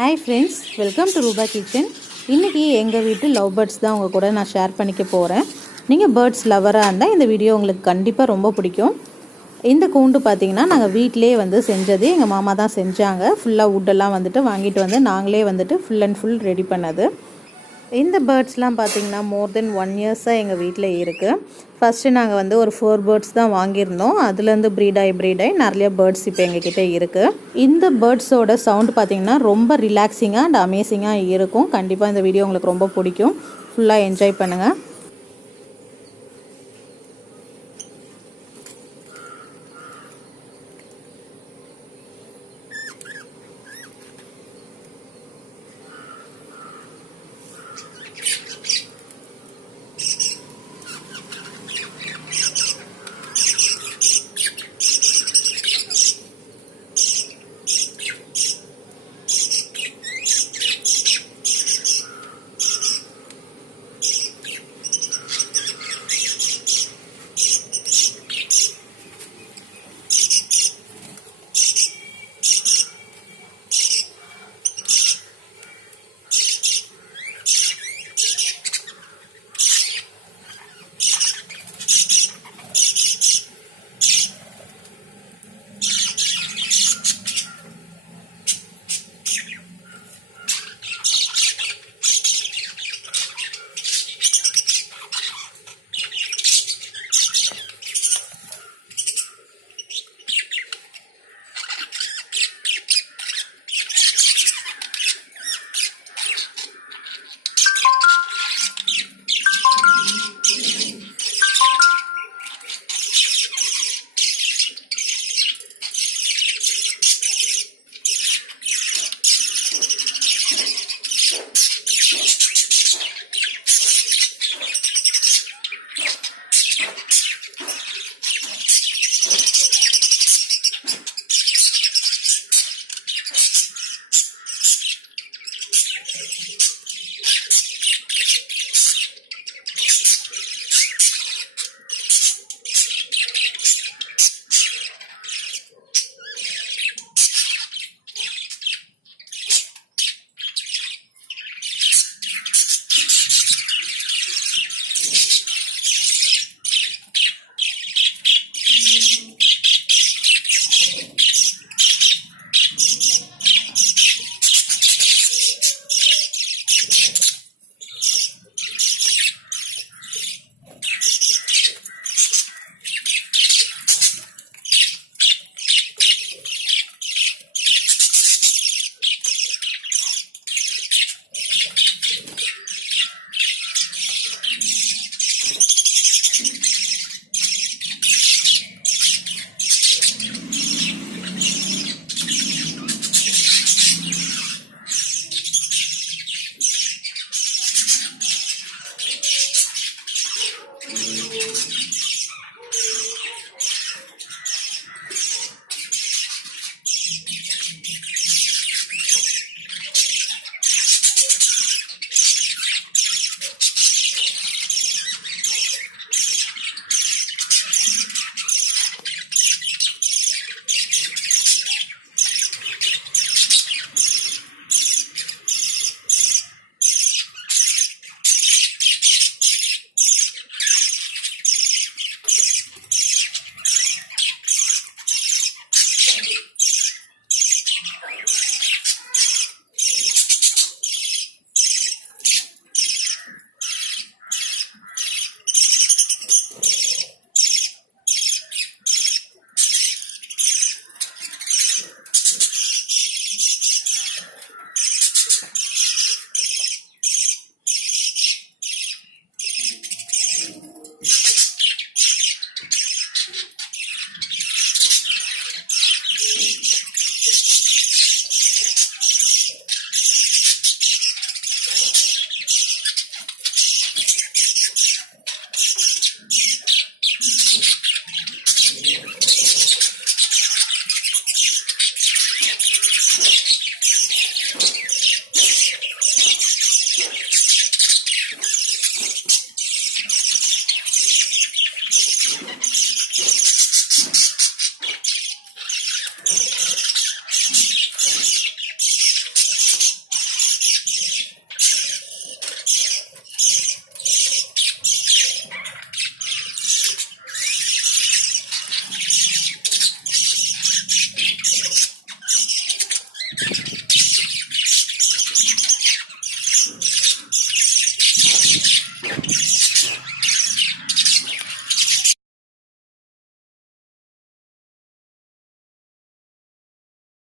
Hi friends, welcome to Ruba Kitchen. இன்னைக்கு எங்க வீட்டு லவ் பேர்ட்ஸ் தான் உங்க கூட நான் ஷேர் பண்ணிக்க போறேன். நீங்க பேர்ட்ஸ் லவரா இருந்தா இந்த வீடியோ உங்களுக்கு கண்டிப்பா ரொம்ப பிடிக்கும். இந்த கூண்டு பாத்தீங்கன்னா நாங்க வீட்லயே வந்து செஞ்சது. எங்க மாமா தான் செஞ்சாங்க. ஃபுல்லா wood எல்லாம் வந்துட்டு வாங்கிட்டு வந்து நாங்களே வந்துட்டு full and full ரெடி பண்ணது. இந்த பேர்ட்ஸ்லாம் பாத்தீங்கன்னா more than 1 years-ஆ எங்க வீட்ல இருக்கு. ஃபர்ஸ்ட் நாங்க வந்து ஒரு 4 பேர்ட்ஸ் தான் வாங்கியிருந்தோம். அதுல இருந்து breed ஆயி நிறைய பேர்ட்ஸ் இப்போ எங்க கிட்ட இருக்கு. இந்த பேர்ட்ஸோட சவுண்ட் பாத்தீங்கன்னா ரொம்ப ரிலாக்ஸிங்கா அண்ட் அமேசிங்கா இருக்கும். கண்டிப்பா இந்த வீடியோ உங்களுக்கு ரொம்ப பிடிக்கும். ஃபுல்லா என்ஜாய் பண்ணுங்க.